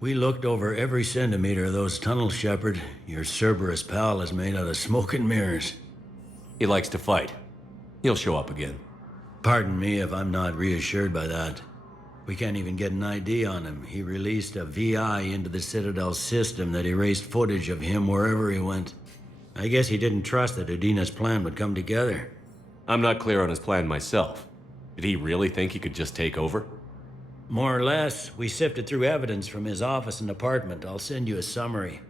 We looked over every centimeter of those tunnels, Shepard. Your Cerberus pal is made out of smoke and mirrors. He likes to fight. He'll show up again. Pardon me if I'm not reassured by that. We can't even get an ID on him. He released a VI into the Citadel system that erased footage of him wherever he went. I guess he didn't trust that Udina's plan would come together. I'm not clear on his plan myself. Did he really think he could just take over? More or less. We sifted through evidence from his office and apartment. I'll send you a summary.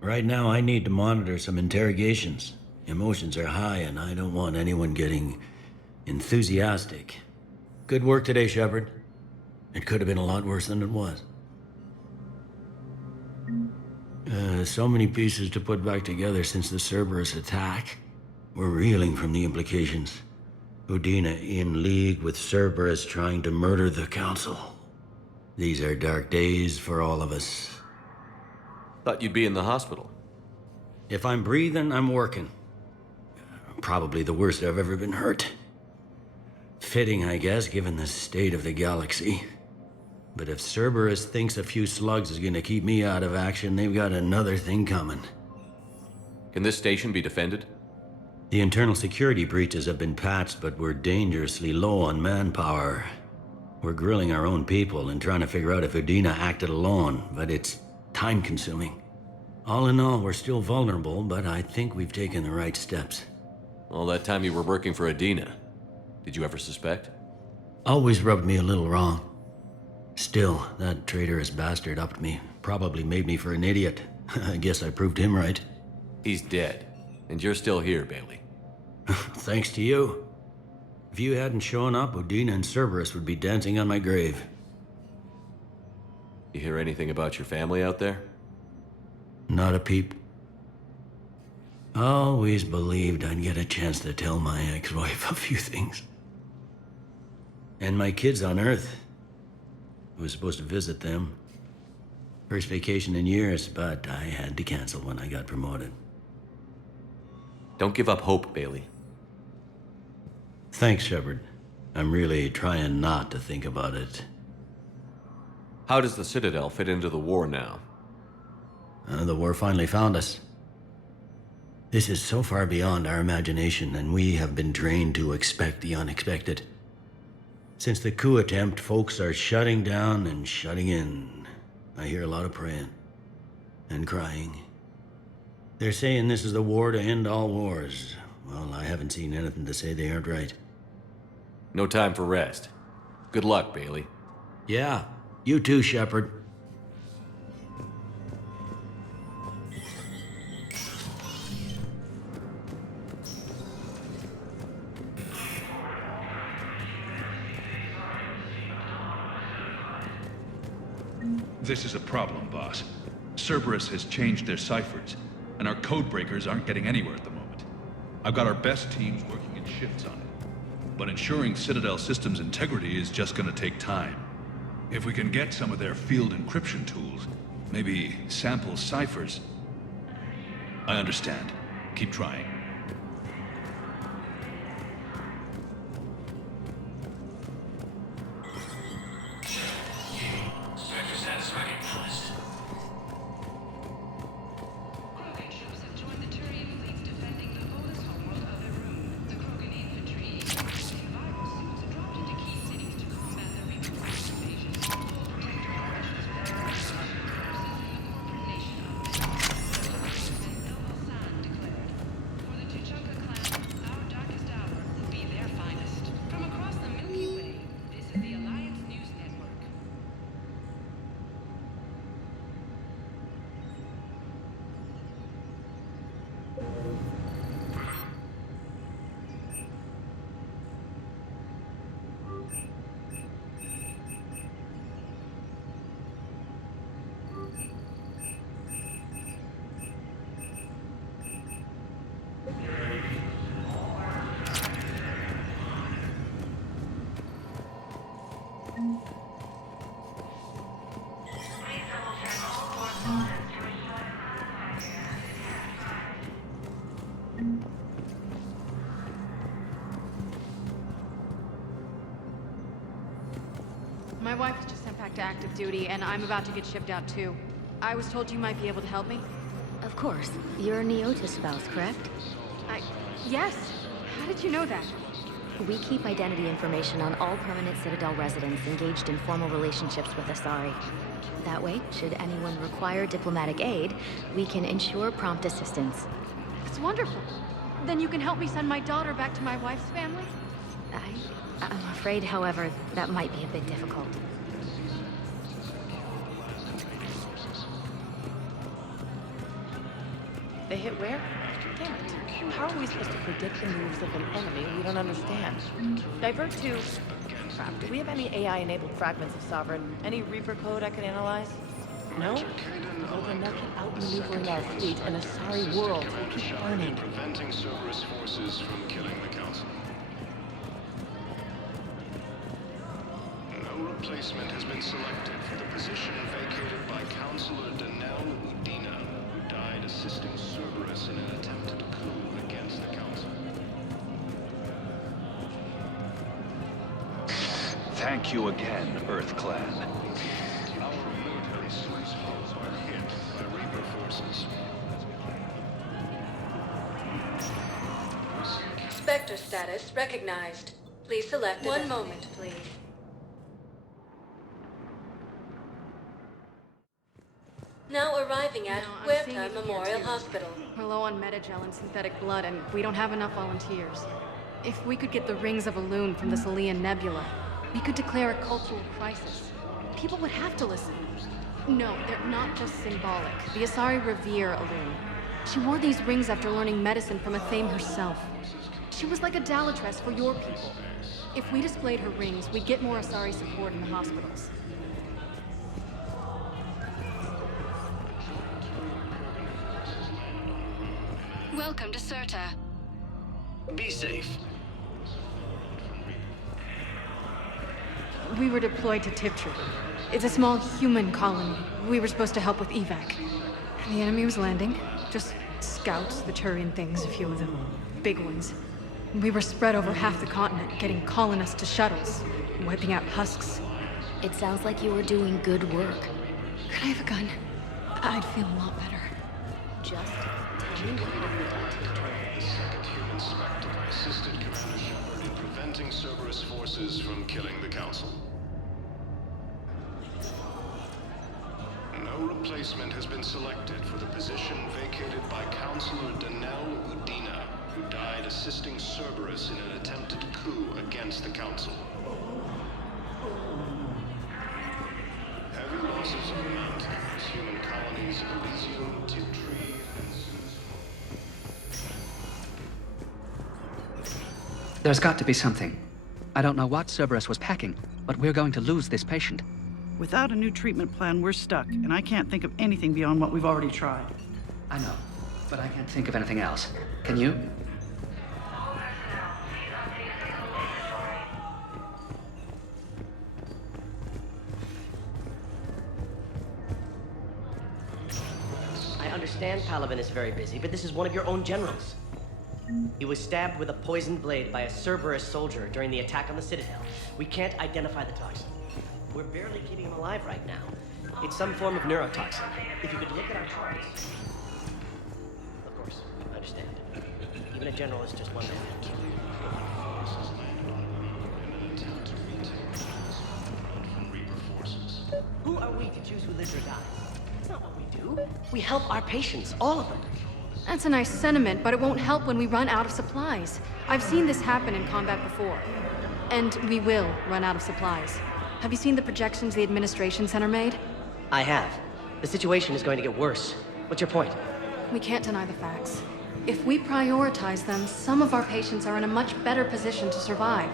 Right now, I need to monitor some interrogations. Emotions are high, and I don't want anyone getting enthusiastic. Good work today, Shepard. It could have been a lot worse than it was. So many pieces to put back together since the Cerberus attack. We're reeling from the implications. Udina in league with Cerberus trying to murder the Council. These are dark days for all of us. Thought you'd be in the hospital. If I'm breathing, I'm working. Probably the worst I've ever been hurt. Fitting, I guess, given the state of the galaxy. But if Cerberus thinks a few slugs is gonna keep me out of action, they've got another thing coming. Can this station be defended? The internal security breaches have been patched, but we're dangerously low on manpower. We're grilling our own people and trying to figure out if Udina acted alone, but it's time-consuming. All in all, we're still vulnerable, but I think we've taken the right steps. All that time you were working for Udina, did you ever suspect? Always rubbed me a little wrong. Still, that traitorous bastard upped me. Probably made me for an idiot. I guess I proved him right. He's dead, and you're still here, Bailey. Thanks to you. If you hadn't shown up, Udina and Cerberus would be dancing on my grave. You hear anything about your family out there? Not a peep. Always believed I'd get a chance to tell my ex-wife a few things. And my kids on Earth. I was supposed to visit them. First vacation in years, but I had to cancel when I got promoted. Don't give up hope, Bailey. Thanks, Shepard. I'm really trying not to think about it. How does the Citadel fit into the war now? The war finally found us. This is so far beyond our imagination, and we have been trained to expect the unexpected. Since the coup attempt, folks are shutting down and shutting in. I hear a lot of praying and crying. They're saying this is the war to end all wars. Well, I haven't seen anything to say they aren't right. No time for rest. Good luck, Bailey. Yeah, you too, Shepard. This is a problem, boss. Cerberus has changed their ciphers, and our code breakers aren't getting anywhere at the moment. I've got our best teams working in shifts on it, but ensuring Citadel systems integrity is just gonna take time. If we can get some of their field encryption tools, maybe sample ciphers. I understand. Keep trying. My wife was just sent back to active duty, and I'm about to get shipped out too. I was told you might be able to help me. Of course. You're Neota's spouse, correct? Yes. How did you know that? We keep identity information on all permanent Citadel residents engaged in formal relationships with Asari. That way, should anyone require diplomatic aid, we can ensure prompt assistance. It's wonderful. Then you can help me send my daughter back to my wife's family? I'm afraid, however, that might be a bit difficult. They hit where? Damn it. How are we supposed to predict the moves of an enemy we don't understand? Divert to... Crap, do we have any AI-enabled fragments of Sovereign? Any Reaper code I can analyze? No? Well, then they'll keep outmaneuvering our fleet in a sorry world. We'll keep learning. Preventing Cerberus forces from killing the Council. No replacement has been selected for the position vacated by Councilor Danelle Udina, who died assisting Cerberus in an attempted coup against the Council. Thank you again, Earth Clan. Our military sluice hulls are hit by Reaper forces. Spectre status recognized. Please select one moment, please. Now arriving at No, I'm seeing Huerta it here, Memorial too. Hospital. We're low on metagel and synthetic blood, and we don't have enough volunteers. If we could get the rings of Elune from the Salian Nebula, we could declare a cultural crisis. People would have to listen. No, they're not just symbolic. The Asari revere Elune. She wore these rings after learning medicine from Athame herself. She was like a Dalatress for your people. If we displayed her rings, we'd get more Asari support in the hospitals. Welcome to Serta. Be safe. We were deployed to Tiptree. It's a small human colony. We were supposed to help with evac. The enemy was landing. Just scouts, the Turian things, a few of them. Big ones. We were spread over half the continent, getting colonists to shuttles, wiping out husks. It sounds like you were doing good work. Could I have a gun? I'd feel a lot better. Just tell me what you've done to The second human Spectre assisted Commander Shepard in preventing Cerberus forces from killing the Council. No replacement has been selected for the position vacated by Councilor Danelle Udina, who died assisting Cerberus in an attempted coup against the Council. Heavy losses on the mountains, human colonies of Elysium, Tiptree, and There's got to be something. I don't know what Cerberus was packing, but we're going to lose this patient. Without a new treatment plan, we're stuck, and I can't think of anything beyond what we've already tried. I know, but I can't think of anything else. Can you? I understand Palaven is very busy, but this is one of your own generals. He was stabbed with a poisoned blade by a Cerberus soldier during the attack on the Citadel. We can't identify the toxin. We're barely keeping him alive right now. It's some form of neurotoxin. If you could look at our charts. Of course, I understand. Even a general is just one man. Who are we to choose who lives or dies? That's not what we do. We help our patients, all of them. That's a nice sentiment, but it won't help when we run out of supplies. I've seen this happen in combat before. And we will run out of supplies. Have you seen the projections the Administration Center made? I have. The situation is going to get worse. What's your point? We can't deny the facts. If we prioritize them, some of our patients are in a much better position to survive.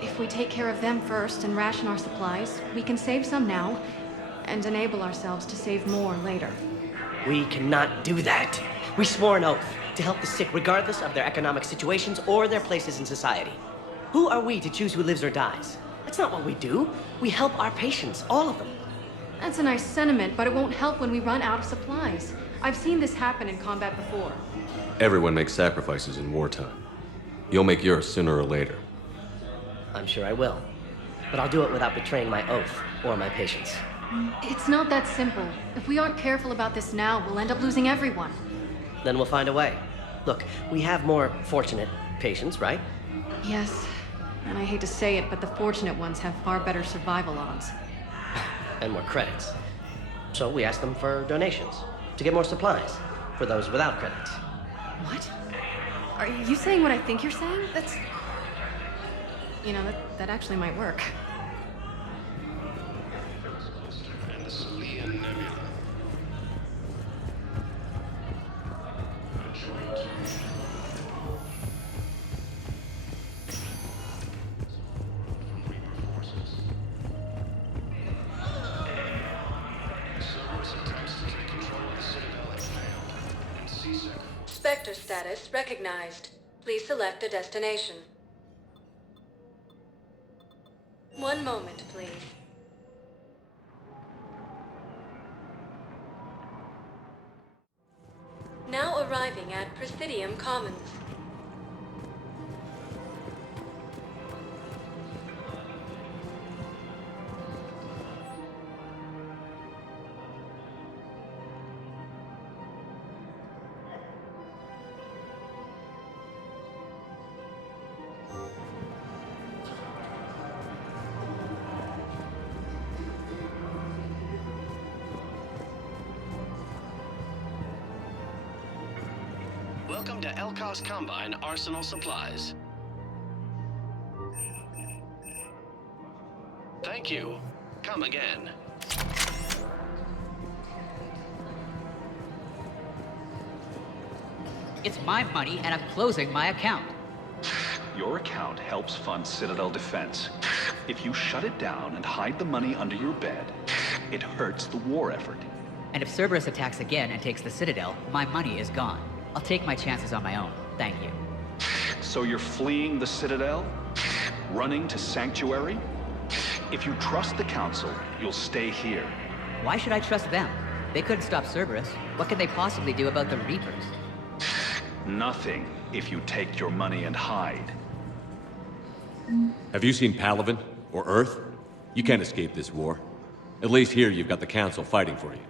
If we take care of them first and ration our supplies, we can save some now and enable ourselves to save more later. We cannot do that. We swore an oath to help the sick regardless of their economic situations or their places in society. Who are we to choose who lives or dies? That's not what we do. We help our patients, all of them. That's a nice sentiment, but it won't help when we run out of supplies. I've seen this happen in combat before. Everyone makes sacrifices in wartime. You'll make yours sooner or later. I'm sure I will. But I'll do it without betraying my oath or my patients. It's not that simple. If we aren't careful about this now, we'll end up losing everyone. Then we'll find a way. Look, we have more fortunate patients, right? Yes, and I hate to say it, but the fortunate ones have far better survival odds. And more credits. So we ask them for donations to get more supplies for those without credits. What? Are you saying what I think you're saying? That's... You know, that actually might work. And the Salian Nebula. Spectre status recognized. Please select a destination. 1 moment, please. Now arriving at Presidium Commons. Welcome to Elkos Combine Arsenal Supplies. Thank you. Come again. It's my money, and I'm closing my account. Your account helps fund Citadel defense. If you shut it down and hide the money under your bed, it hurts the war effort. And if Cerberus attacks again and takes the Citadel, my money is gone. I'll take my chances on my own. Thank you. So you're fleeing the Citadel? Running to Sanctuary? If you trust the Council, you'll stay here. Why should I trust them? They couldn't stop Cerberus. What can they possibly do about the Reapers? Nothing, if you take your money and hide. Have you seen Palaven? Or Earth? You can't escape this war. At least here you've got the Council fighting for you.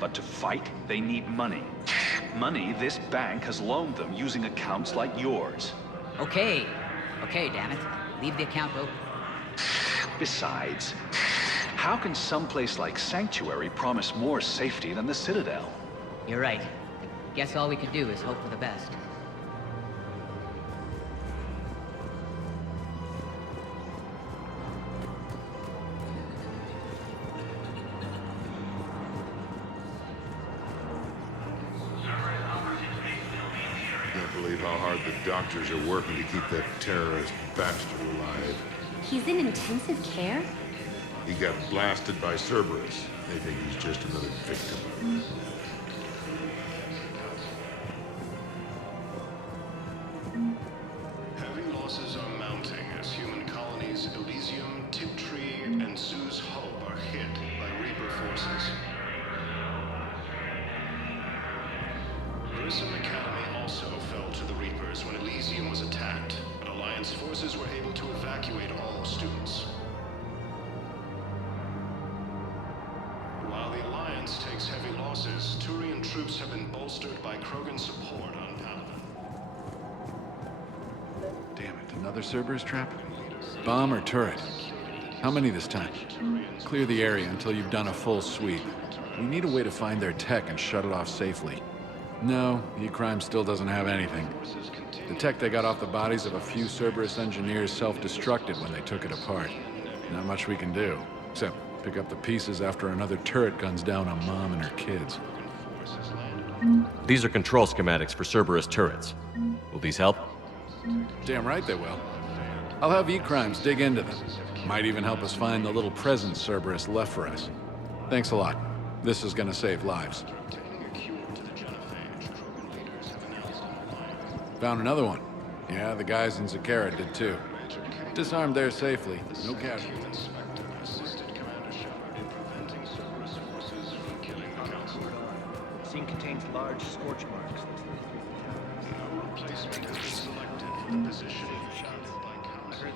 But to fight, they need money. Money this bank has loaned them using accounts like yours. Okay, damn it. Leave the account open. Besides, how can someplace like Sanctuary promise more safety than the Citadel? You're right. I guess all we can do is hope for the best. Can't believe how hard the doctors are working to keep that terrorist bastard alive. He's in intensive care? He got blasted by Cerberus. They think he's just another victim. Heavy losses are mounting as human colonies Elysium, Tiptree, and Zeus Hope are hit by Reaper forces. Grissom Academy also fell to the Reapers when Elysium was attacked, but Alliance forces were able to evacuate all students. While the Alliance takes heavy losses, Turian troops have been bolstered by Krogan support on Palaven. Damn it, another Cerberus trap? Bomb or turret? How many this time? Clear the area until you've done a full sweep. We need a way to find their tech and shut it off safely. No, E-Crime still doesn't have anything. The tech they got off the bodies of a few Cerberus engineers self-destructed when they took it apart. Not much we can do, except pick up the pieces after another turret guns down on Mom and her kids. These are control schematics for Cerberus turrets. Will these help? Damn right they will. I'll have E-Crimes dig into them. Might even help us find the little presents Cerberus left for us. Thanks a lot. This is gonna save lives. Found another one. Yeah, the guys in Zakara did too. Disarmed there safely. No casualties. Scene contains large scorch marks. No replacement has been selected for the position shadowed by Council.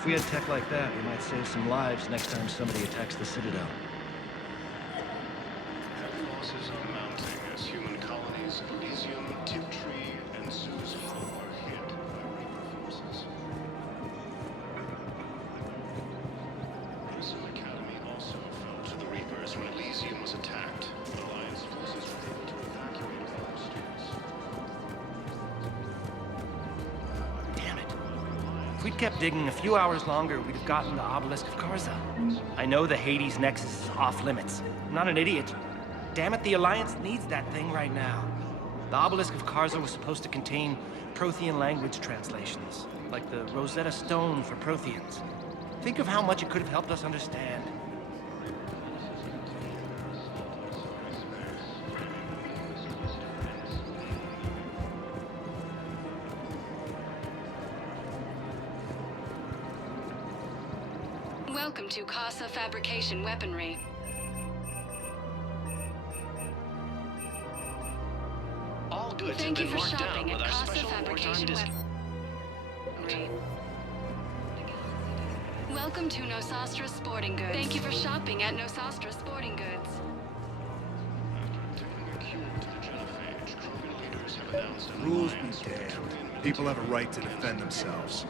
If we had tech like that, we might save some lives next time somebody attacks the Citadel. Losses are mounting as human colonies at Elysium, Tiptree, and Susan are hit by Reaper forces. Elysium Academy also fell to the Reapers when Elysium was attacked. Alliance forces were able to evacuate all students. Damn it. If we'd kept digging a few hours longer, we'd have gotten the Obelisk of Karza. I know the Hades Nexus is off limits. I'm not an idiot. Damn it, the Alliance needs that thing right now. The Obelisk of Karza was supposed to contain Prothean language translations, like the Rosetta Stone for Protheans. Think of how much it could have helped us understand. Welcome to Casa Fabrication Weaponry. All goods Thank have you been for marked down shopping with at our Casa special wartime Fabrication discount. Weaponry. Welcome to Nosastra Sporting Goods. Thank you for shopping at Nosastra Sporting Goods. Rules be damned. People have a right to defend themselves.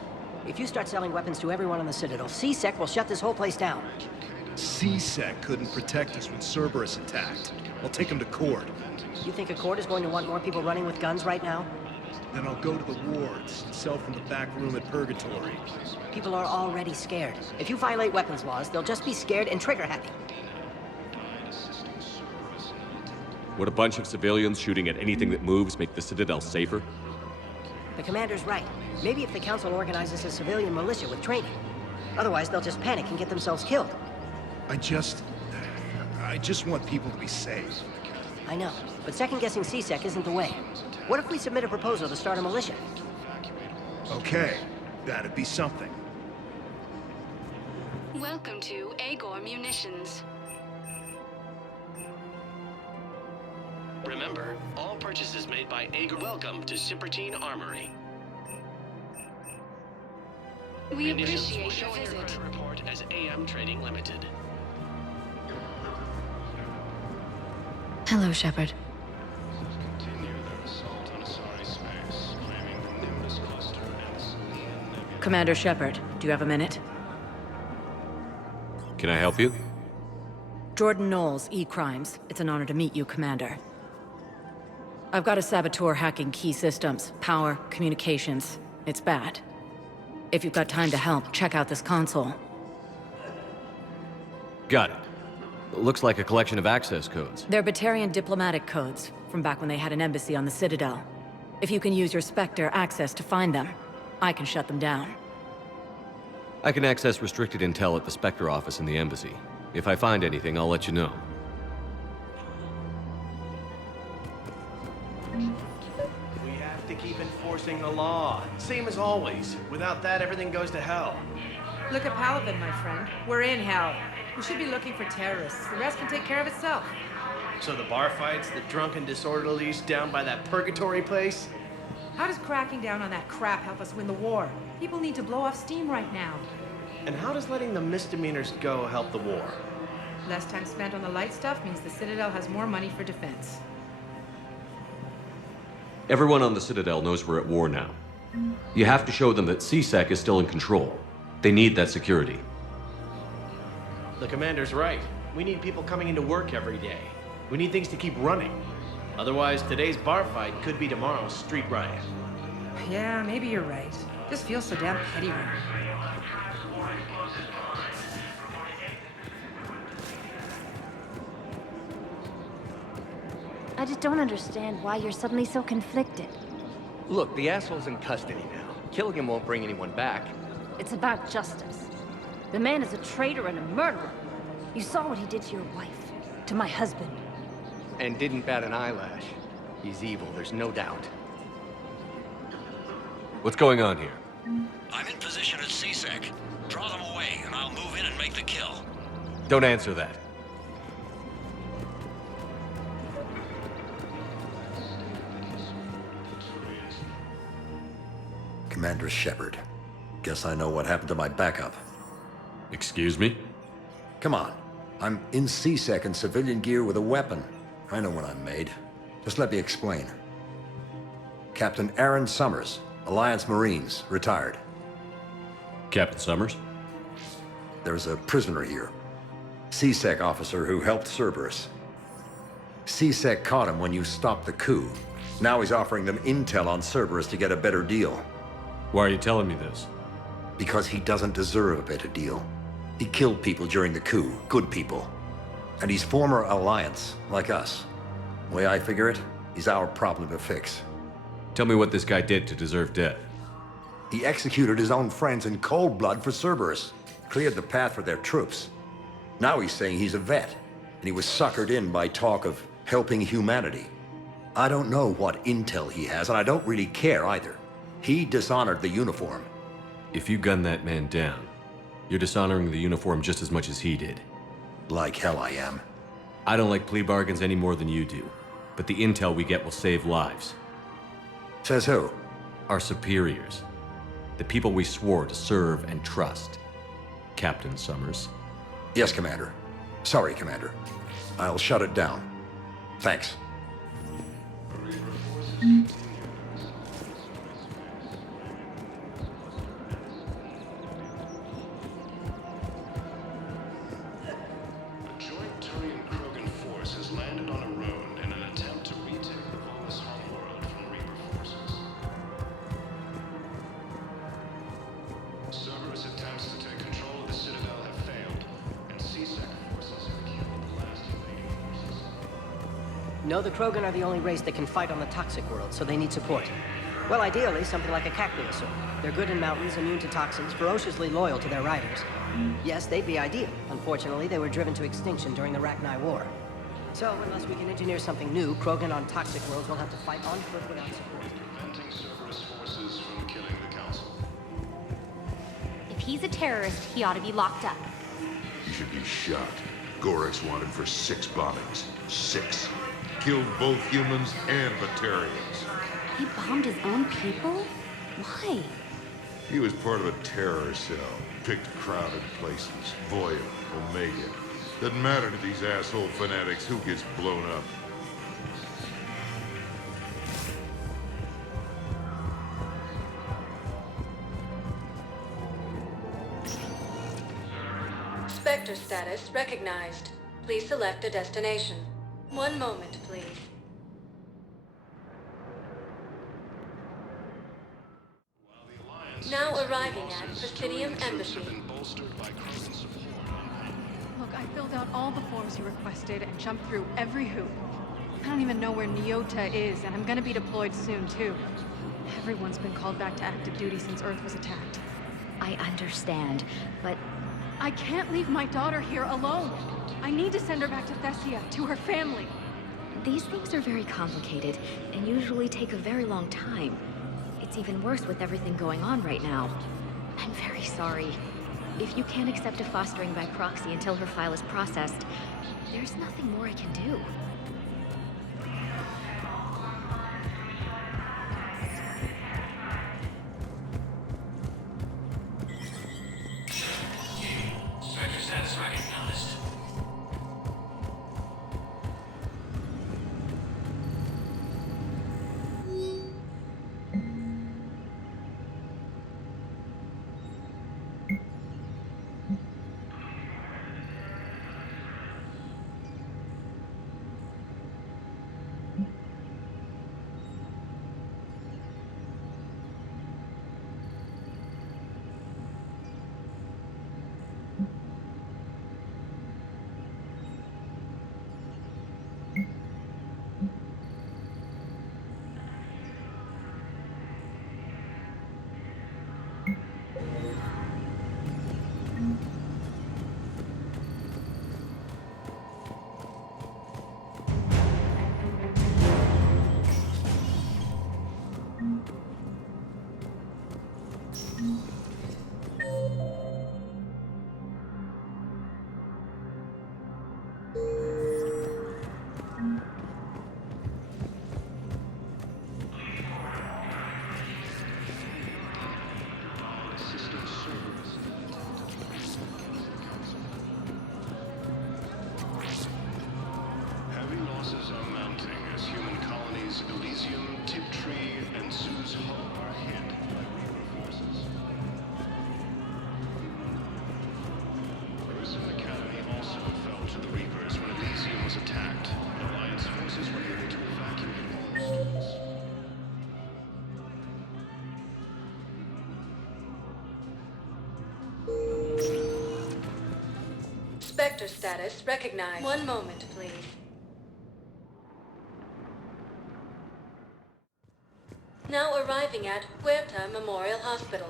If you start selling weapons to everyone on the Citadel, CSEC will shut this whole place down. CSEC couldn't protect us when Cerberus attacked. I'll take him to court. You think Accord is going to want more people running with guns right now? Then I'll go to the wards and sell from the back room at Purgatory. People are already scared. If you violate weapons laws, they'll just be scared and trigger happy. Would a bunch of civilians shooting at anything that moves make the Citadel safer? The commander's right. Maybe if the Council organizes a civilian militia with training. Otherwise, they'll just panic and get themselves killed. I just want people to be safe. I know, but second-guessing CSEC isn't the way. What if we submit a proposal to start a militia? Okay, that'd be something. Welcome to Agor Munitions. Remember, all purchases made by Ager. Welcome to Sippertine Armory. We Munitions will appreciate show your in your visit. credit report as AM Trading Limited. Hello, Shepard. Continue their assault on Asari space, claiming the Nimbus cluster and Selenium Nebula. Commander Shepard, do you have a minute? Can I help you? Jordan Knowles, E-Crimes. It's an honor to meet you, Commander. I've got a saboteur hacking key systems, power, communications. It's bad. If you've got time to help, check out this console. Got it. Looks like a collection of access codes. They're Batarian diplomatic codes, from back when they had an embassy on the Citadel. If you can use your Spectre access to find them, I can shut them down. I can access restricted intel at the Spectre office in the embassy. If I find anything, I'll let you know. We have to keep enforcing the law. Same as always. Without that, everything goes to hell. Look at Paladin, my friend. We're in hell. We should be looking for terrorists. The rest can take care of itself. So the bar fights, the drunken disorderlies down by that purgatory place? How does cracking down on that crap help us win the war? People need to blow off steam right now. And how does letting the misdemeanors go help the war? Less time spent on the light stuff means the Citadel has more money for defense. Everyone on the Citadel knows we're at war now. You have to show them that CSEC is still in control. They need that security. The commander's right. We need people coming into work every day. We need things to keep running. Otherwise, today's bar fight could be tomorrow's street riot. Yeah, maybe you're right. This feels so damn petty right now. I just don't understand why you're suddenly so conflicted. Look, the asshole's in custody now. Killing him won't bring anyone back. It's about justice. The man is a traitor and a murderer. You saw what he did to your wife, to my husband. And didn't bat an eyelash. He's evil, there's no doubt. What's going on here? I'm in position at CSEC. Draw them away, and I'll move in and make the kill. Don't answer that. Commander Shepard, Guess I know what happened to my backup. Excuse me? Come on. I'm in C-Sec in civilian gear with a weapon. I know what I'm made. Just let me explain. Captain Aaron Summers, Alliance Marines, retired. Captain Summers? There's a prisoner here. C-Sec officer who helped Cerberus. C-Sec caught him when you stopped the coup. Now he's offering them intel on Cerberus to get a better deal. Why are you telling me this? Because he doesn't deserve a better deal. He killed people during the coup, good people. And he's former Alliance, like us. The way I figure it, he's our problem to fix. Tell me what this guy did to deserve death. He executed his own friends in cold blood for Cerberus. Cleared the path for their troops. Now he's saying he's a vet, and he was suckered in by talk of helping humanity. I don't know what intel he has, and I don't really care either. He dishonored the uniform. If you gun that man down, you're dishonoring the uniform just as much as he did. Like hell I am. I don't like plea bargains any more than you do, but the intel we get will save lives. Says who? Our superiors. The people we swore to serve and trust. Captain Summers. Yes, Commander. Sorry, Commander. I'll shut it down. Thanks. No, the Krogan are the only race that can fight on the toxic world, so they need support. Well, ideally, something like a cactuosaur. They're good in mountains, immune to toxins, ferociously loyal to their riders. Yes, they'd be ideal. Unfortunately, they were driven to extinction during the Rachni War. So, unless we can engineer something new, Krogan on toxic worlds will have to fight on foot without support. Preventing Cerberus forces from killing the Council. If he's a terrorist, he ought to be locked up. He should be shot. Gorix wanted for 6 bombings. 6. Killed both humans and Batarians. He bombed his own people? Why? He was part of a terror cell. Picked crowded places. Voya, Omega. Doesn't matter to these asshole fanatics who gets blown up. Spectre status recognized. Please select a destination. One moment, please. Now arriving at Presidium Embassy. Look, I filled out all the forms you requested and jumped through every hoop. I don't even know where Nyota is, and I'm gonna be deployed soon, too. Everyone's been called back to active duty since Earth was attacked. I understand, but... I can't leave my daughter here alone. I need to send her back to Thessia, to her family. These things are very complicated, and usually take a very long time. It's even worse with everything going on right now. I'm very sorry. If you can't accept a fostering by proxy until her file is processed, there's nothing more I can do. Spectre status recognized. Tiptree and Sue's home are hit by Reaper forces. Urson Academy also fell to the Reapers when Elysium was attacked. Alliance forces were able to evacuate all students. Spectre status recognized. One moment, please. Now arriving at Huerta Memorial Hospital.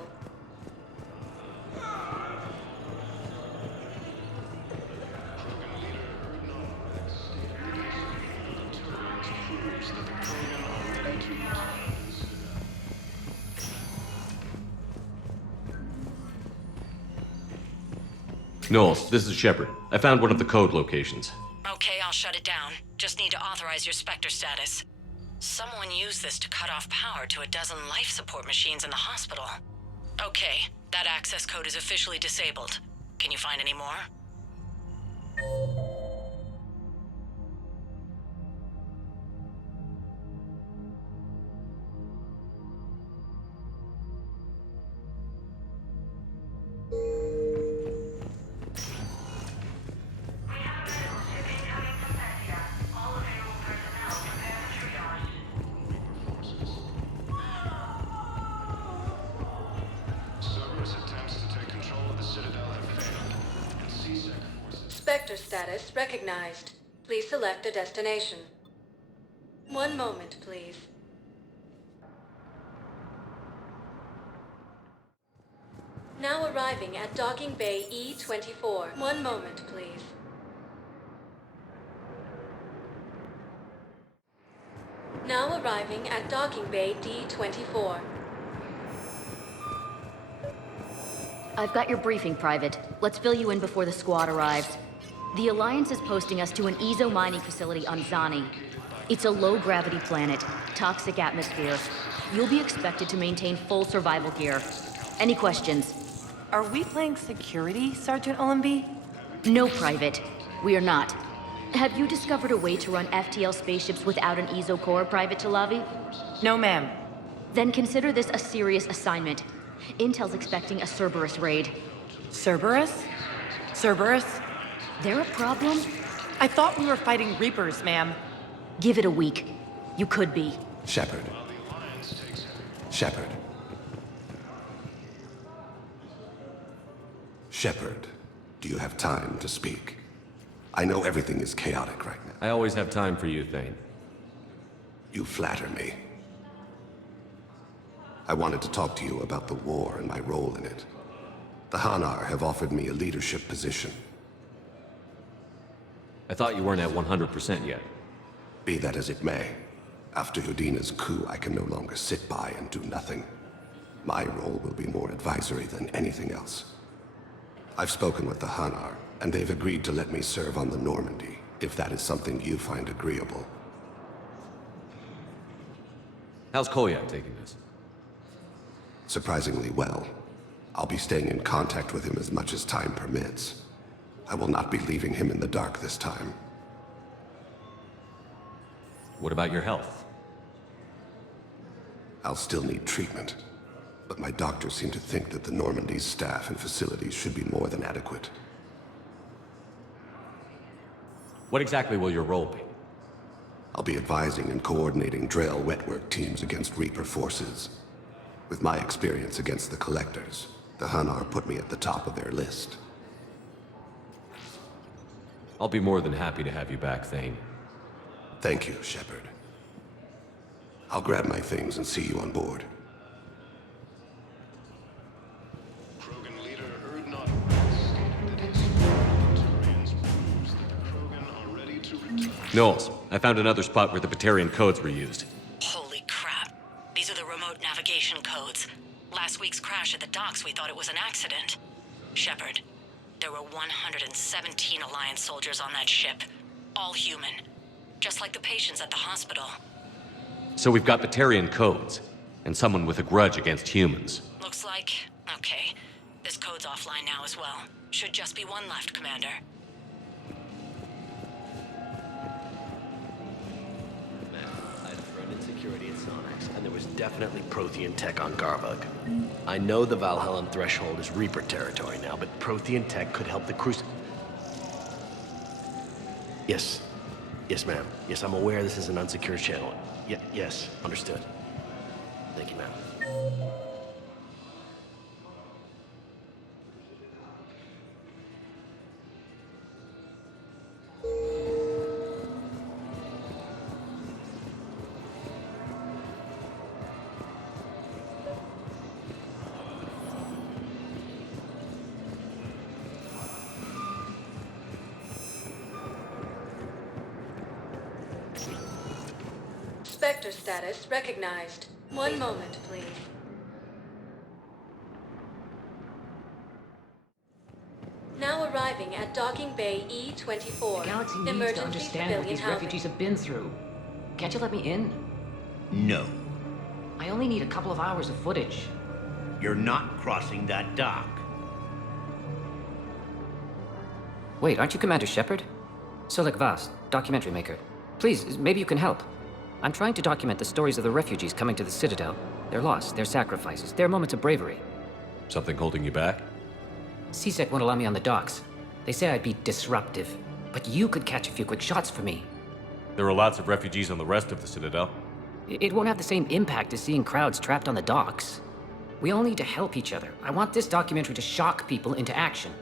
Knowles, this is Shepard. I found one of the code locations. Okay, I'll shut it down. Just need to authorize your Spectre status. Someone used this to cut off power to a dozen life support machines in the hospital. Okay, that access code is officially disabled. Can you find any more? Cerberus attempts to take control of the Citadel have failed, and CSEC forces... Spectre status recognized. Please select a destination. One moment, please. Now arriving at Docking Bay E-24. One moment, please. Now arriving at Docking Bay D-24. I've got your briefing, Private. Let's fill you in before the squad arrives. The Alliance is posting us to an EZO mining facility on Zani. It's a low-gravity planet, toxic atmosphere. You'll be expected to maintain full survival gear. Any questions? Are we playing security, Sergeant Ullenby? No, Private. We are not. Have you discovered a way to run FTL spaceships without an EZO core, Private Talavi? No, ma'am. Then consider this a serious assignment. Intel's expecting a Cerberus raid. Cerberus? Cerberus? They're a problem? I thought we were fighting Reapers, ma'am. Give it a week. You could be. Shepard. Shepard. Shepard, do you have time to speak? I know everything is chaotic right now. I always have time for you, Thane. You flatter me. I wanted to talk to you about the war and my role in it. The Hanar have offered me a leadership position. I thought you weren't at 100% yet. Be that as it may, after Udina's coup, I can no longer sit by and do nothing. My role will be more advisory than anything else. I've spoken with the Hanar, and they've agreed to let me serve on the Normandy, if that is something you find agreeable. How's Kolyak taking this? Surprisingly well. I'll be staying in contact with him as much as time permits. I will not be leaving him in the dark this time. What about your health? I'll still need treatment, but my doctors seem to think that the Normandy's staff and facilities should be more than adequate. What exactly will your role be? I'll be advising and coordinating Drell wetwork teams against Reaper forces. With my experience against the Collectors, the Hanar put me at the top of their list. I'll be more than happy to have you back, Thane. Thank you, Shepard. I'll grab my things and see you on board. Krogan leader Erdnot stated that his Batarians proves that the Krogan are ready to return. Knowles, I found another spot where the Batarian codes were used. Holy crap. These are the remote navigation codes. Last week's crash at the docks, we thought it was an accident. Shepard, there were 117 Alliance soldiers on that ship. All human. Just like the patients at the hospital. So we've got Batarian codes, and someone with a grudge against humans. Looks like... okay. This code's offline now as well. Should just be one left, Commander. I've thrown in security at Sonic. There's definitely Prothean tech on Garbug. I know the Valhallan threshold is Reaper territory now, but Prothean tech could help the Yes. Yes, ma'am. Yes, I'm aware this is an unsecured channel. Yes, understood. Thank you, ma'am. Spectre status recognized. One moment, please. Now arriving at Docking Bay E-24. The galaxy needs Emergency to understand what civilian these housing. refugees have been through. Can't you let me in? No. I only need a couple of hours of footage. You're not crossing that dock. Wait, aren't you Commander Shepard? Solik Vast, documentary maker. Please, maybe you can help. I'm trying to document the stories of the refugees coming to the Citadel. Their loss, their sacrifices, their moments of bravery. Something holding you back? CSEC won't allow me on the docks. They say I'd be disruptive. But you could catch a few quick shots for me. There are lots of refugees on the rest of the Citadel. It won't have the same impact as seeing crowds trapped on the docks. We all need to help each other. I want this documentary to shock people into action.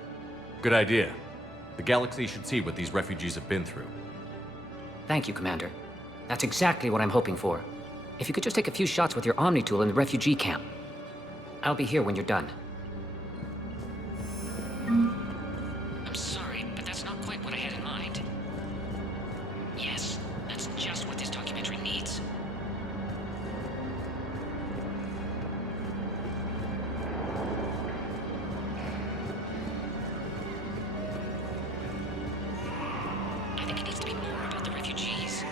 Good idea. The galaxy should see what these refugees have been through. Thank you, Commander. That's exactly what I'm hoping for. If you could just take a few shots with your Omni tool in the refugee camp. I'll be here when you're done. I'm sorry, but that's not quite what I had in mind. Yes, that's just what this documentary needs. I think it needs to be more about the refugees.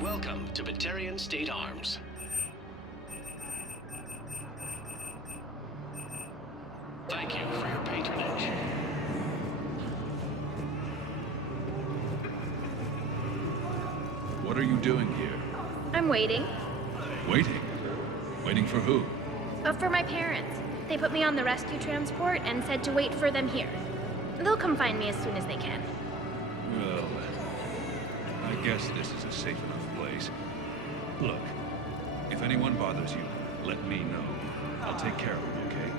Welcome to Batarian State Arms. Thank you for your patronage. What are you doing here? I'm waiting. Waiting? Waiting for who? For my parents. They put me on the rescue transport and said to wait for them here. They'll come find me as soon as they can. Well, I guess this is a safe enough place. Look, if anyone bothers you, let me know. I'll take care of them, okay?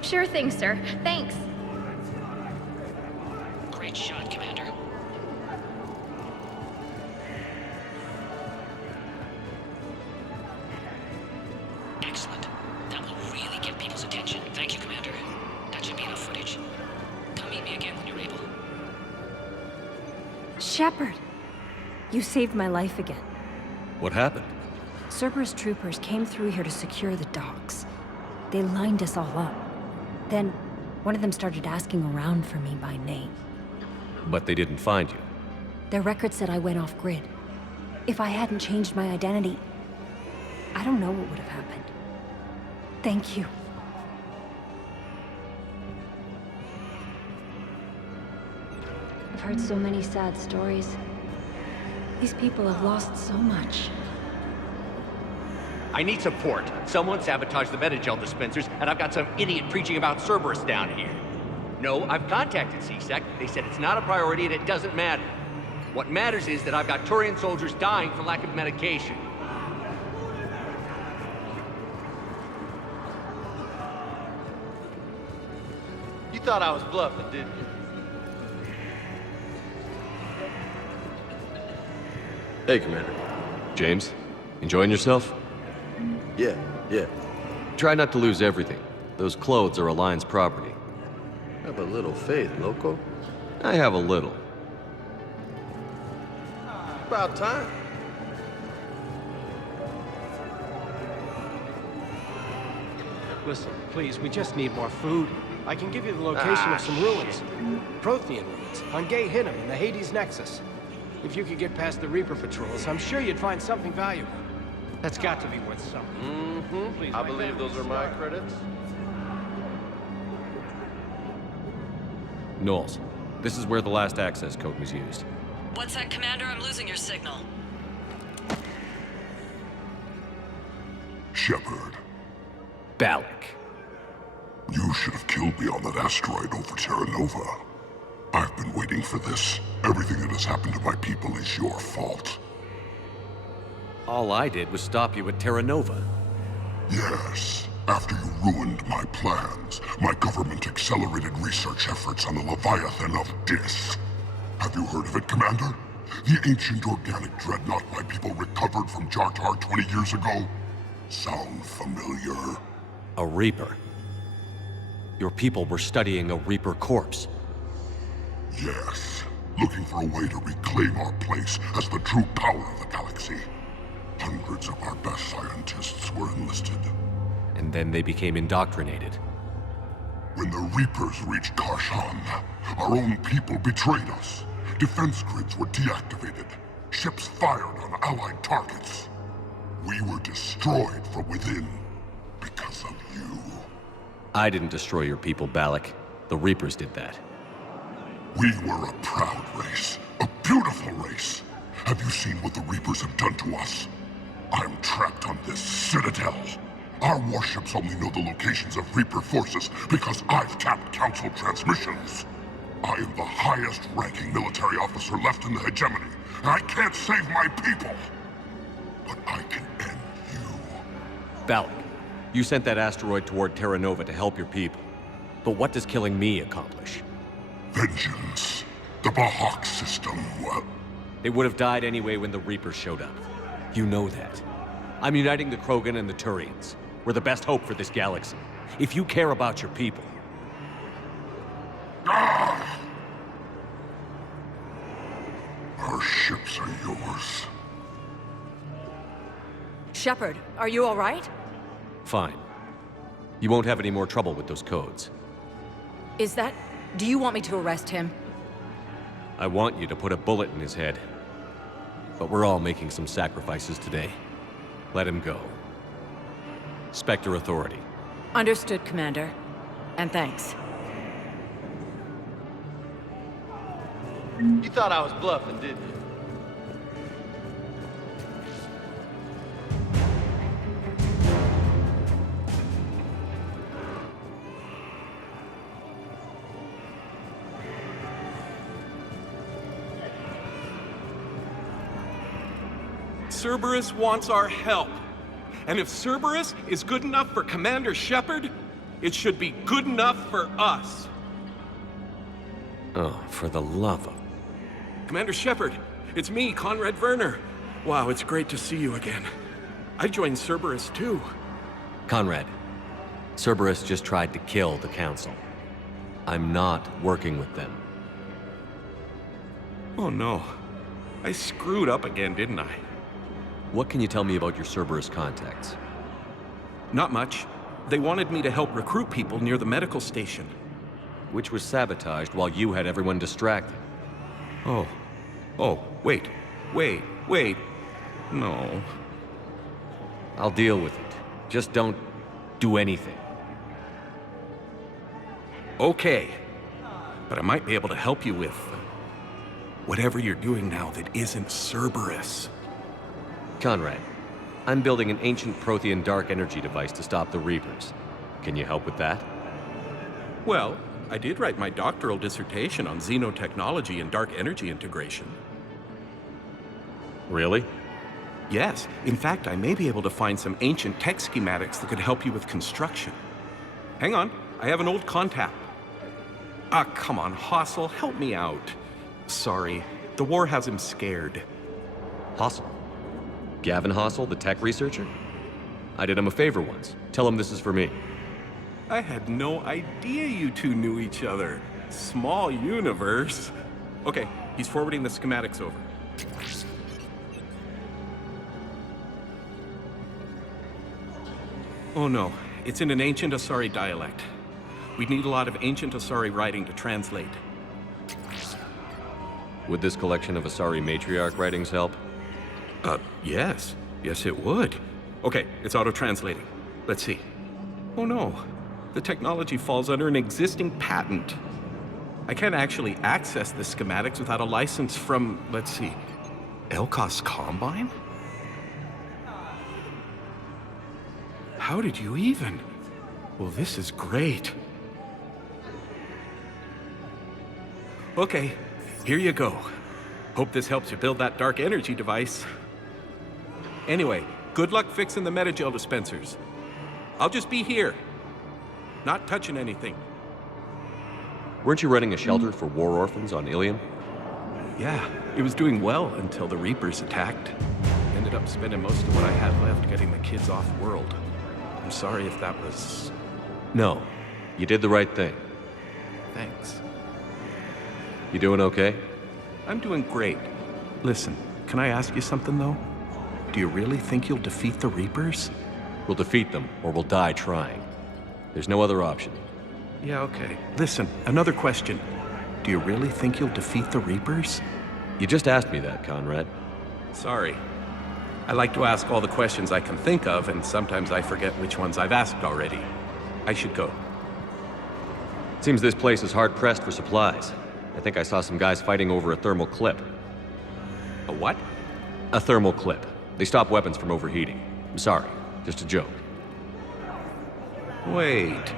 Sure thing, sir. Thanks. Great shot, Commander. Excellent. That will really get people's attention. Thank you, Commander. That should be enough footage. Come meet me again when you're able. Shepard! You saved my life again. What happened? Cerberus troopers came through here to secure the docks. They lined us all up. Then, one of them started asking around for me by name. But they didn't find you. Their record said I went off-grid. If I hadn't changed my identity, I don't know what would have happened. Thank you. I've heard so many sad stories. These people have lost so much. I need support. Someone sabotaged the Metagel dispensers, and I've got some idiot preaching about Cerberus down here. No, I've contacted CSEC. They said it's not a priority and it doesn't matter. What matters is that I've got Turian soldiers dying for lack of medication. You thought I was bluffing, didn't you? Hey, Commander. James, enjoying yourself? Yeah. Try not to lose everything. Those clothes are Alliance property. Have a little faith, loco. I have a little. About time. Listen, please, we just need more food. I can give you the location of some ruins. Prothean ruins, on Gay Hinnom in the Hades Nexus. If you could get past the Reaper patrols, I'm sure you'd find something valuable. That's got to be worth something. Please, I believe those are my credits. Knowles, this is where the last access code was used. What's that, Commander? I'm losing your signal. Shepard. Balak. You should have killed me on that asteroid over Terra Nova. I've been waiting for this. Everything that has happened to my people is your fault. All I did was stop you at Terra Nova. Yes. After you ruined my plans, my government accelerated research efforts on the Leviathan of Dis. Have you heard of it, Commander? The ancient organic dreadnought my people recovered from Jar Jar 20 years ago? Sound familiar? A Reaper? Your people were studying a Reaper corpse. Yes. Looking for a way to reclaim our place as the true power of the galaxy. Hundreds of our best scientists were enlisted. And then they became indoctrinated. When the Reapers reached Karshan, our own people betrayed us. Defense grids were deactivated. Ships fired on Allied targets. We were destroyed from within because of you. I didn't destroy your people, Balak. The Reapers did that. We were a proud race. A beautiful race. Have you seen what the Reapers have done to us? I'm trapped on this citadel. Our warships only know the locations of Reaper forces because I've tapped Council transmissions. I am the highest-ranking military officer left in the hegemony, and I can't save my people. But I can end you. Balak, you sent that asteroid toward Terra Nova to help your people. But what does killing me accomplish? Vengeance. The Bahak system, well... They would have died anyway when the Reapers showed up. You know that. I'm uniting the Krogan and the Turians. We're the best hope for this galaxy. If you care about your people... Ah! Our ships are yours. Shepard, are you all right? Fine. You won't have any more trouble with those codes. Is that... Do you want me to arrest him? I want you to put a bullet in his head. But we're all making some sacrifices today. Let him go. Spectre Authority. Understood, Commander. And thanks. You thought I was bluffing, didn't you? Cerberus wants our help. And if Cerberus is good enough for Commander Shepard, it should be good enough for us. Oh, for the love of... Commander Shepard, it's me, Conrad Werner. Wow, it's great to see you again. I joined Cerberus too. Conrad, Cerberus just tried to kill the Council. I'm not working with them. Oh no. I screwed up again, didn't I? What can you tell me about your Cerberus contacts? Not much. They wanted me to help recruit people near the medical station. Which was sabotaged while you had everyone distracted. Oh, wait. No. I'll deal with it. Just don't do anything. Okay. But I might be able to help you with whatever you're doing now that isn't Cerberus. Conrad, I'm building an ancient Prothean dark energy device to stop the Reapers. Can you help with that? Well, I did write my doctoral dissertation on xenotechnology and dark energy integration. Really? Yes. In fact, I may be able to find some ancient tech schematics that could help you with construction. Hang on, I have an old contact. Ah, come on, Hossel, help me out. Sorry, the war has him scared. Hossel? Gavin Hossel, the tech researcher? I did him a favor once. Tell him this is for me. I had no idea you two knew each other. Small universe. Okay, he's forwarding the schematics over. Oh no, it's in an ancient Asari dialect. We'd need a lot of ancient Asari writing to translate. Would this collection of Asari matriarch writings help? Yes. Yes, it would. Okay, it's auto-translating. Let's see. Oh no, the technology falls under an existing patent. I can't actually access the schematics without a license from, let's see, Elkos Combine? How did you even? Well, this is great. Okay, here you go. Hope this helps you build that dark energy device. Anyway, good luck fixing the metagel dispensers. I'll just be here. Not touching anything. Weren't you running a shelter for war orphans on Ilium? Yeah, it was doing well until the Reapers attacked. Ended up spending most of what I had left getting the kids off-world. I'm sorry if that was... No, you did the right thing. Thanks. You doing okay? I'm doing great. Listen, can I ask you something, though? Do you really think you'll defeat the Reapers? We'll defeat them, or we'll die trying. There's no other option. Yeah, okay. Listen, another question. Do you really think you'll defeat the Reapers? You just asked me that, Conrad. Sorry. I like to ask all the questions I can think of, and sometimes I forget which ones I've asked already. I should go. Seems this place is hard-pressed for supplies. I think I saw some guys fighting over a thermal clip. A what? A thermal clip. They stop weapons from overheating. I'm sorry, just a joke. Wait,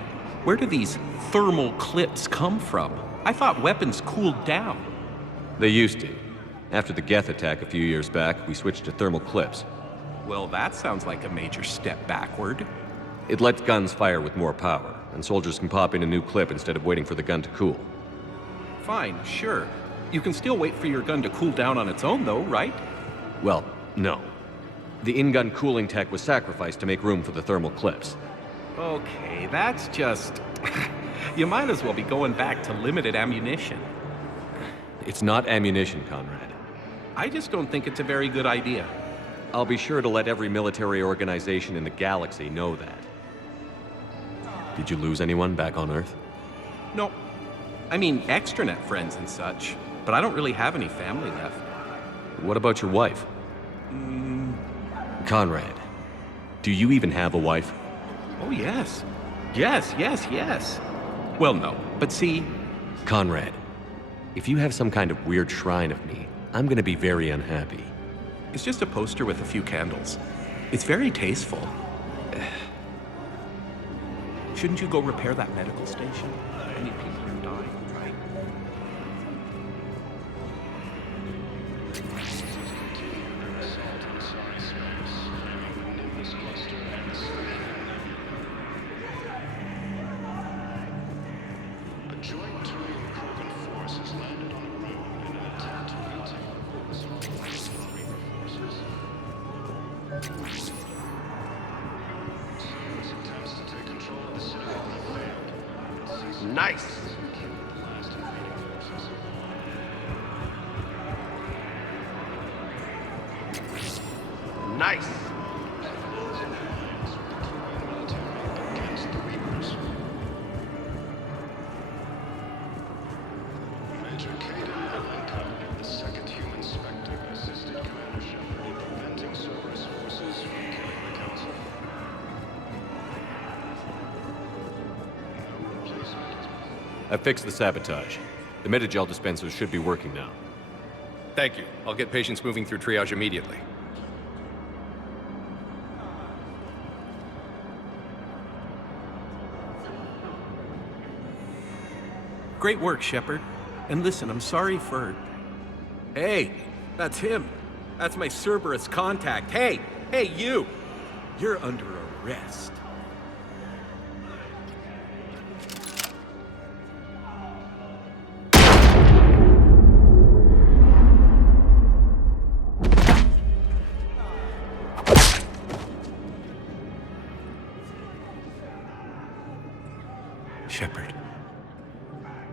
where do these thermal clips come from? I thought weapons cooled down. They used to. After the Geth attack a few years back, we switched to thermal clips. Well, that sounds like a major step backward. It lets guns fire with more power, and soldiers can pop in a new clip instead of waiting for the gun to cool. Fine, sure. You can still wait for your gun to cool down on its own, though, right? Well, no. The in-gun cooling tech was sacrificed to make room for the thermal clips. Okay, that's just... You might as well be going back to limited ammunition. It's not ammunition, Conrad. I just don't think it's a very good idea. I'll be sure to let every military organization in the galaxy know that. Did you lose anyone back on Earth? No. I mean, extranet friends and such, but I don't really have any family left. What about your wife? Conrad, do you even have a wife? Oh, yes. Yes. Well, no, but see... Conrad, if you have some kind of weird shrine of me, I'm gonna be very unhappy. It's just a poster with a few candles. It's very tasteful. Shouldn't you go repair that medical station? I mean, people are dying, right? Nice. Nice. Major Caden Alenka, the second human Spectre, assisted Commander Shepard in preventing Cerberus forces from killing the Council. I fixed the sabotage. The metagel dispensers should be working now. Thank you. I'll get patients moving through triage immediately. Great work, Shepard. And listen, I'm sorry for... Hey, that's him. That's my Cerberus contact. Hey, you! You're under arrest.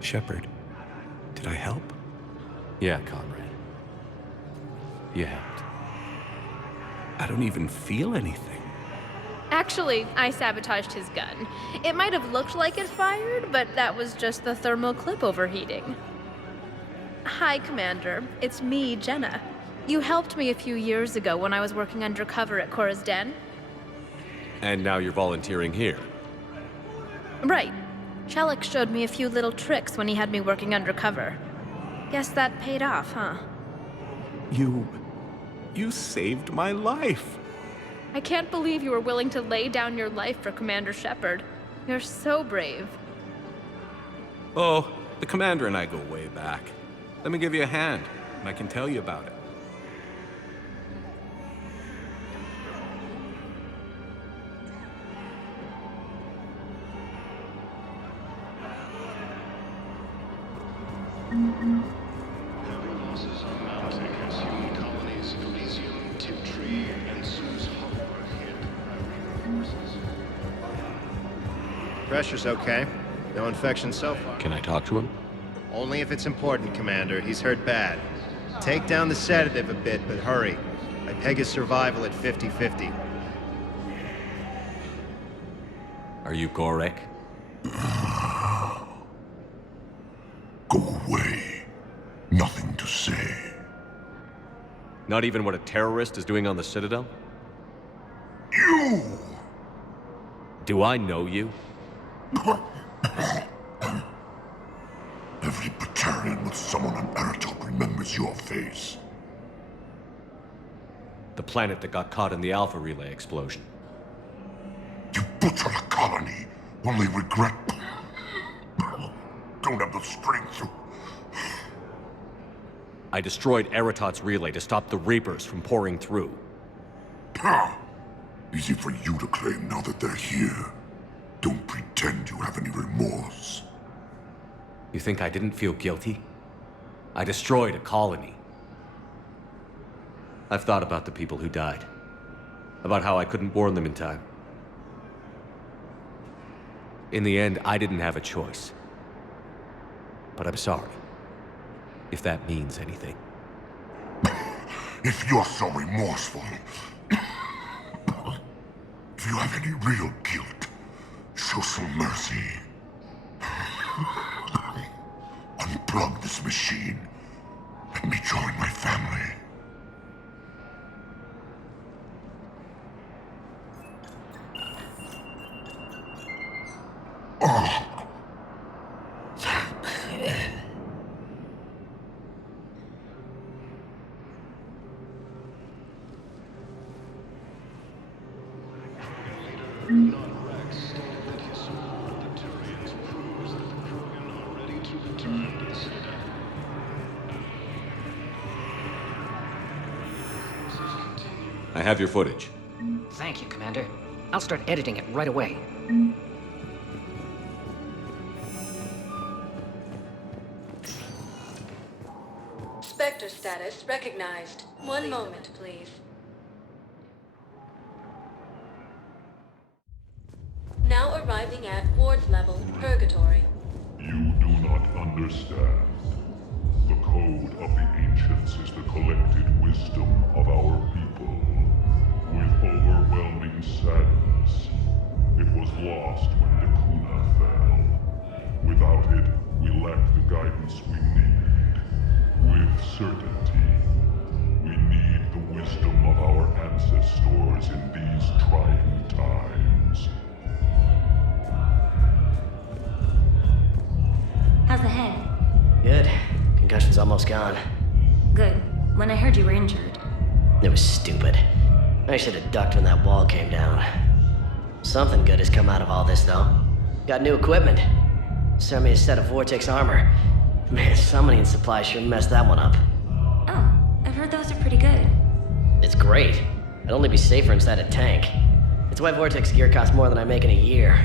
Shepard, did I help? Yeah, Conrad. You helped. I don't even feel anything. Actually, I sabotaged his gun. It might have looked like it fired, but that was just the thermal clip overheating. Hi, Commander. It's me, Jenna. You helped me a few years ago when I was working undercover at Cora's Den. And now you're volunteering here. Right. Shellick showed me a few little tricks when he had me working undercover. Guess that paid off, huh? You saved my life. I can't believe you were willing to lay down your life for Commander Shepard. You're so brave. Oh, the Commander and I go way back. Let me give you a hand, and I can tell you about it. Heavy losses are mounting as human colonies Elysium, Tiptree, and Sue's Hope are hit by reinforcements. Pressure's okay. No infection so far. Can I talk to him? Only if it's important, Commander. He's hurt bad. Take down the sedative a bit, but hurry. I peg his survival at 50-50. Are you Gorek? Go away. Nothing to say. Not even what a terrorist is doing on the Citadel? You! Do I know you? Every Batarian with someone on Aratok remembers your face. The planet that got caught in the Alpha Relay explosion. You butchered a colony, only regret... don't have the strength to... I destroyed Eratot's relay to stop the Reapers from pouring through. Easy for you to claim now that they're here. Don't pretend you have any remorse. You think I didn't feel guilty? I destroyed a colony. I've thought about the people who died. About how I couldn't warn them in time. In the end, I didn't have a choice. But I'm sorry. If that means anything. If you're so remorseful... if you have any real guilt, show some mercy. Unplug this machine. Let me join my family. Oh. I have your footage. Thank you, Commander. I'll start editing it right away. Spectre status recognized. One moment, please. Now arriving at Ward level, Purgatory. You do not understand. The code of the ancients is the collected wisdom of our people. With overwhelming sadness, it was lost when the Kuna fell. Without it, we lack the guidance we need. With certainty, we need the wisdom of our ancestors in these trying times. How's the head? Good. Concussion's almost gone. Good. When I heard you were injured. It was stupid. I should have ducked when that wall came down. Something good has come out of all this, though. Got new equipment. Sent me a set of Vortex armor. Man, summoning supply sure messed that one up. Oh, I've heard those are pretty good. It's great. I'd only be safer inside a tank. It's why Vortex gear costs more than I make in a year.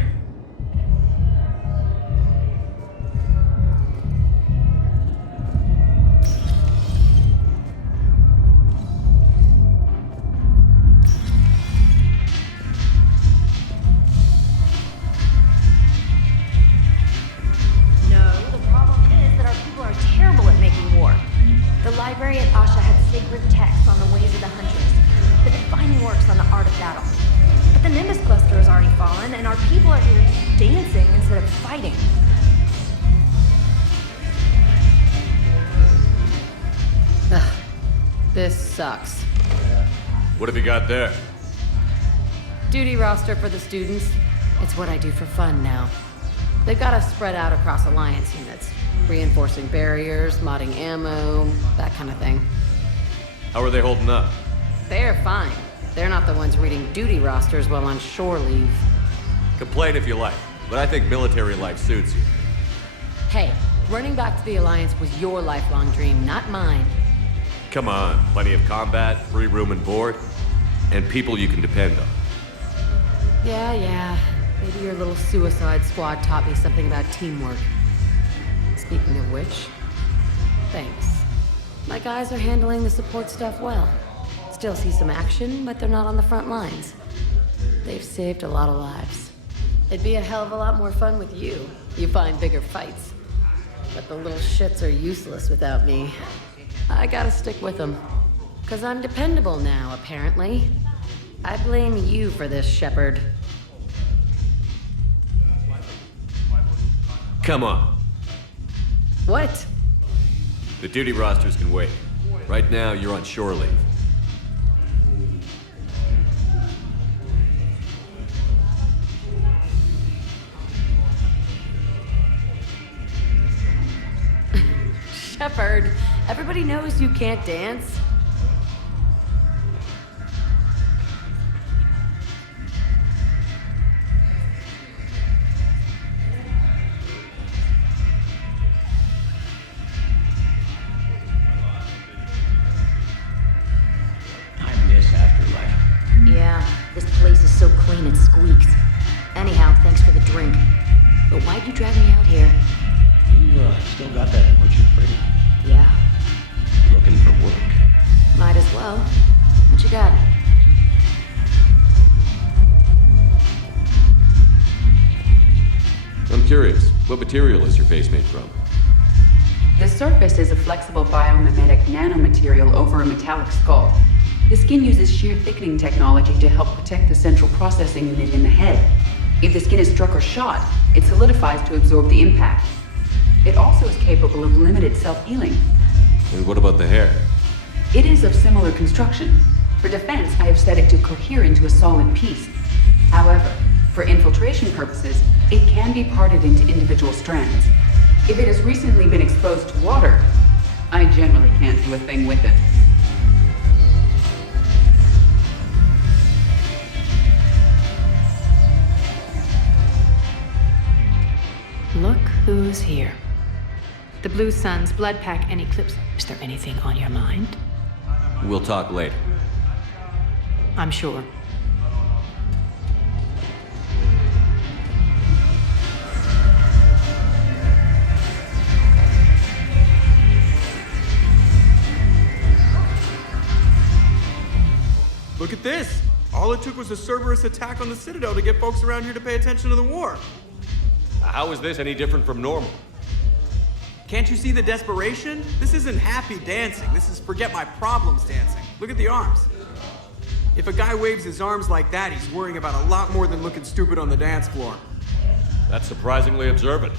Library at Asha had sacred texts on the ways of the Huntress. The defining works on the art of battle. But the Nimbus cluster has already fallen, and our people are here dancing instead of fighting. Ugh. This sucks. What have you got there? Duty roster for the students. It's what I do for fun now. They've got us spread out across Alliance units, reinforcing barriers, modding ammo, that kind of thing. How are they holding up? They're fine. They're not the ones reading duty rosters while on shore leave. Complain if you like, but I think military life suits you. Hey, running back to the Alliance was your lifelong dream, not mine. Come on, plenty of combat, free room and board, and people you can depend on. Yeah. Maybe your little suicide squad taught me something about teamwork. Speaking of which, thanks. My guys are handling the support stuff well. Still see some action, but they're not on the front lines. They've saved a lot of lives. It'd be a hell of a lot more fun with you. You find bigger fights. But the little shits are useless without me. I gotta stick with them. 'Cause I'm dependable now, apparently. I blame you for this, Shepard. Come on. What? The duty rosters can wait. Right now, you're on shore leave. Shepard, everybody knows you can't dance. Yeah, this place is so clean it squeaks. Anyhow, thanks for the drink. But why'd you drag me out here? You, still got that merchant freighter? Yeah, Looking for work. might as well. What you got? I'm curious, what material is your face made from? The surface is a flexible biomimetic nanomaterial over a metallic skull. The skin uses shear thickening technology to help protect the central processing unit in the head. If the skin is struck or shot, it solidifies to absorb the impact. It also is capable of limited self-healing. And what about the hair? It is of similar construction. For defense, I have set it to cohere into a solid piece. However, for infiltration purposes, it can be parted into individual strands. If it has recently been exposed to water, I generally can't do a thing with it. Look who's here. The Blue Suns, Blood Pack, and Eclipse. Is there anything on your mind? We'll talk later. I'm sure. Look at this! All it took was a Cerberus attack on the Citadel to get folks around here to pay attention to the war. How is this any different from normal? Can't you see the desperation? This isn't happy dancing. This is forget my problems dancing. Look at the arms. If a guy waves his arms like that, he's worrying about a lot more than looking stupid on the dance floor. That's surprisingly observant.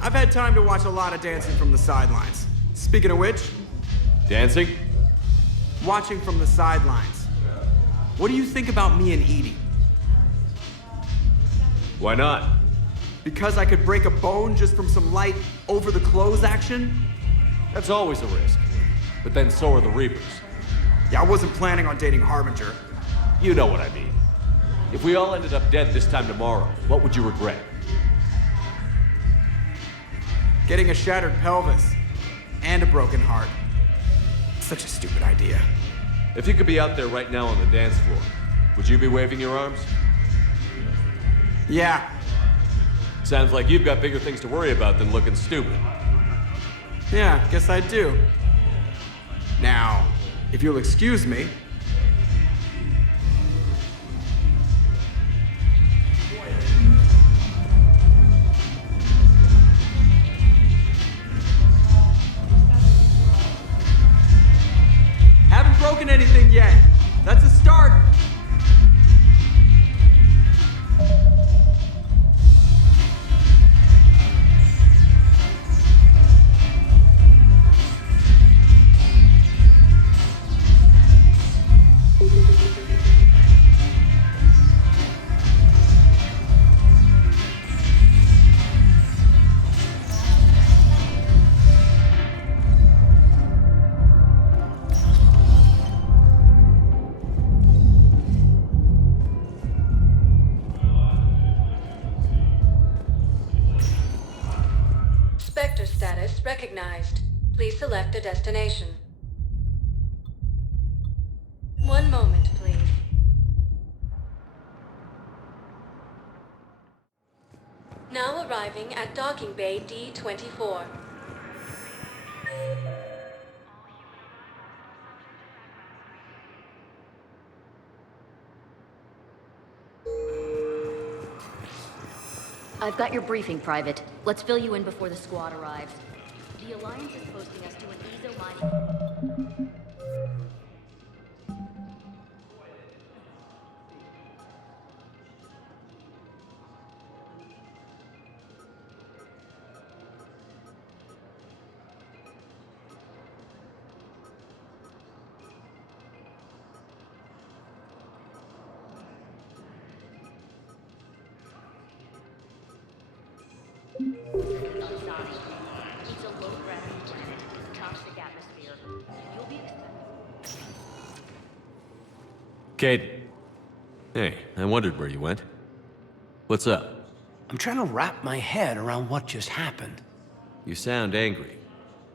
I've had time to watch a lot of dancing from the sidelines. Speaking of which... Dancing? Watching from the sidelines. What do you think about me and Edie? Why not? Because I could break a bone just from some light over-the-clothes action? That's always a risk. But then so are the Reapers. Yeah, I wasn't planning on dating Harbinger. You know what I mean. If we all ended up dead this time tomorrow, what would you regret? Getting a shattered pelvis. And a broken heart. Such a stupid idea. If you could be out there right now on the dance floor, would you be waving your arms? Yeah. Sounds like you've got bigger things to worry about than looking stupid. Yeah, guess I do. Now, if you'll excuse me. Haven't broken anything yet. That's a start. Spectre status recognized. Please select a destination. One moment, please. Now arriving at docking bay D-24. I've got your briefing, Private. Let's fill you in before the squad arrives. The Alliance is posting us to an ESO mining... It's a low-gravity planet, toxic atmosphere. You'll be expected... Caden. Hey, I wondered where you went. What's up? I'm trying to wrap my head around what just happened. You sound angry.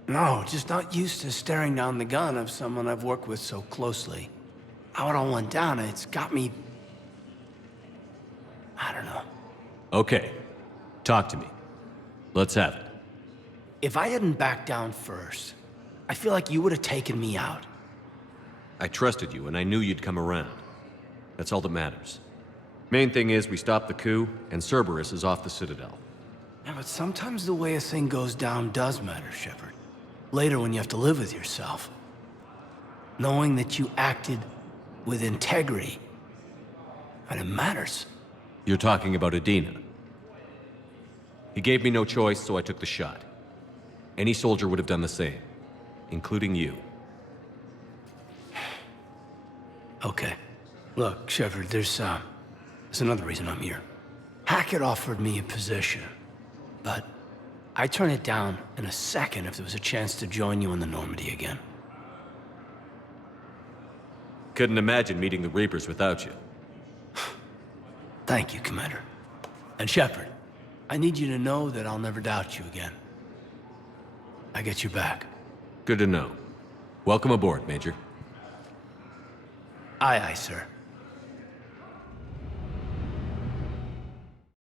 No, just not used to staring down the gun of someone I've worked with so closely. How it all went down, it's got me... I don't know. Okay. Talk to me. Let's have it. If I hadn't backed down first, I feel like you would have taken me out. I trusted you, and I knew you'd come around. That's all that matters. Main thing is, we stopped the coup, and Cerberus is off the Citadel. Yeah, but sometimes the way a thing goes down does matter, Shepard. Later when you have to live with yourself. Knowing that you acted with integrity, and it matters. You're talking about Adina. He gave me no choice, so I took the shot. Any soldier would have done the same, including you. Okay. Look, Shepard, there's another reason I'm here. Hackett offered me a position, but I'd turn it down in a second if there was a chance to join you in the Normandy again. Couldn't imagine meeting the Reapers without you. Thank you, Commander. And Shepard, I need you to know that I'll never doubt you again. I get your back. Good to know. Welcome aboard, Major. Aye, aye, sir.